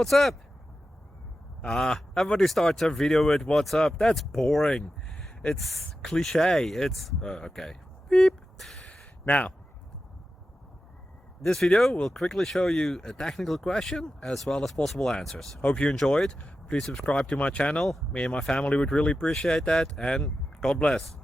What's up? Everybody starts a video with what's up. That's boring. It's cliche. It's okay. Beep. Now, this video will quickly show you a technical question as well as possible answers. Hope you enjoyed. Please subscribe to my channel. Me and my family would really appreciate that, and God bless.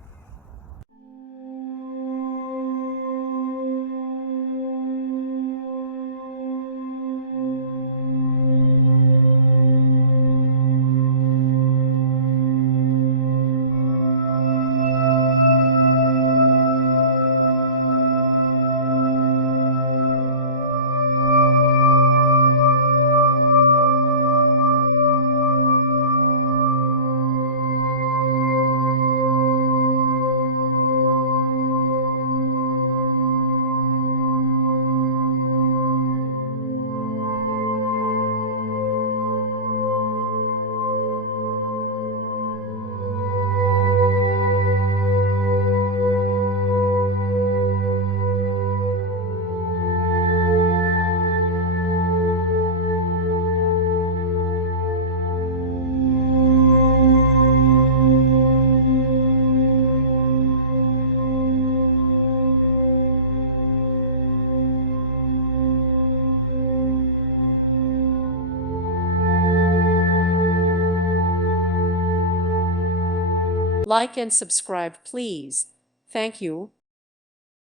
Like and subscribe, please. Thank you.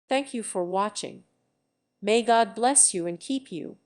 Thank you for watching. May God bless you and keep you.